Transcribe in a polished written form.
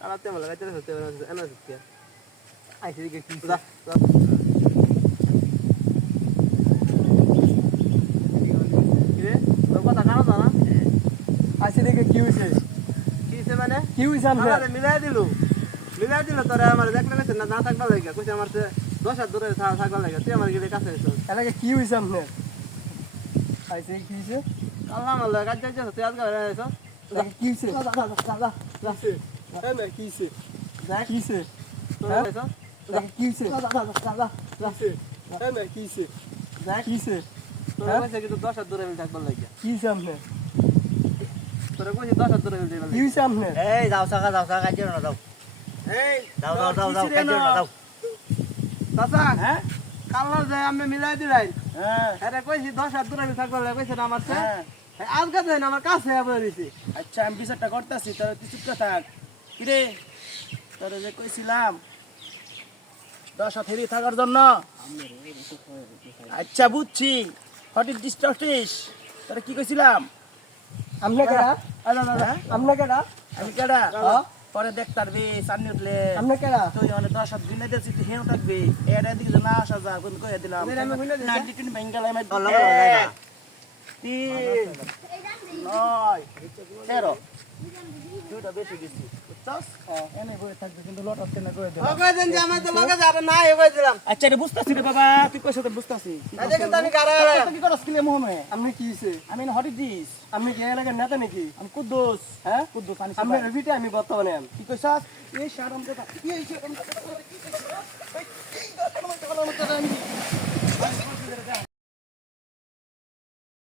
কালাতে মলা গাইতে হতে এনা হচ্ছে আইছে দিকে কি যা যা কিরে তোর কথা কানা জানা আইছে দিকে কি হইছে কিছে মানে কি হইছে আমরা আমারে মিলাই দিল তোরে আমার দেখলে গেছে না না থাকবা লাগা কইছে আমার 10 হাত দূরে থাকবা লাগা তুই আমার গিলে কাছে এসো এলাকে কি হইছে আমরা আইছে কি হইছে কাল্লা মাল্লা গাইতে যাচ্ছে তুই আজকে এসো এলাকে কি হইছে যা যা যা যা যা এনা কি হইছে দেখ কি হইছে তোর এসো এলাকে কি হইছে যা যা যা যা যা এনা কি হইছে দেখ কি হইছে তোর কইছে কিন্তু 10 হাত দূরে থাকবা লাগা কি হইছে আমরা তোর কইছে 10 হাত দূরে থাকবা কি হইছে আমরা এই যাও সাকা কাজে না যাও এই যাও কাজে না যাও চাচা হ্যাঁ কাল্লা যায় আমি মিলাই দিলাই হ্যাঁ আরে কইছি 10 হাত দূরে থাকবা লাগা কইছে না আমার হ্যাঁ আজকে দেন আমার কাছে আবার দিছি আচ্ছা আমি বিচারটা করতেছি তোর তুই চুপ করে থাক কিরে তোর যে কইছিলাম 10 হাত হেরি থাকার জন্য আচ্ছা বুঝছি হটিস ডিস্টটিস তোর কি কইছিলাম আমনে কেডা আদা দাদা আমনে কেডা আমি কেডা পরে দেখ তারবি সামনে উঠলে আমনে কেডা তুই অনেক 10 হাত গুনে দিয়েছি তুই হেও থাকবি এটা দিকে না আসা যা কোন কইয়া দিলাম আমি গুনে দিছি। 92 বেঙ্গল আমি লাগা লাগা 3 9 13 দুইটা বেশি গেছি বুঝছস এনে বই থাকবে কিন্তু লটাস কেন কইয়া দিলাম কই দেন যে আমি তো লগে যাবে না এ কই দিলাম আচ্ছা এটা বুঝতাছি রে বাবা তুই কইছ তো বুঝতাছি আজকে কিন্তু আমি কারা তুই করস কিলে মোহমে আমনে কি হইছে আমি না হটি দিস আমি কে এলাকার নেতা নাকি আমি কুদ্দুস হ্যাঁ কুদ্দুস আনি আমনে রিপিটে আমি বর্তমানে কি কইছস এই শারম কথা এই শারম কথা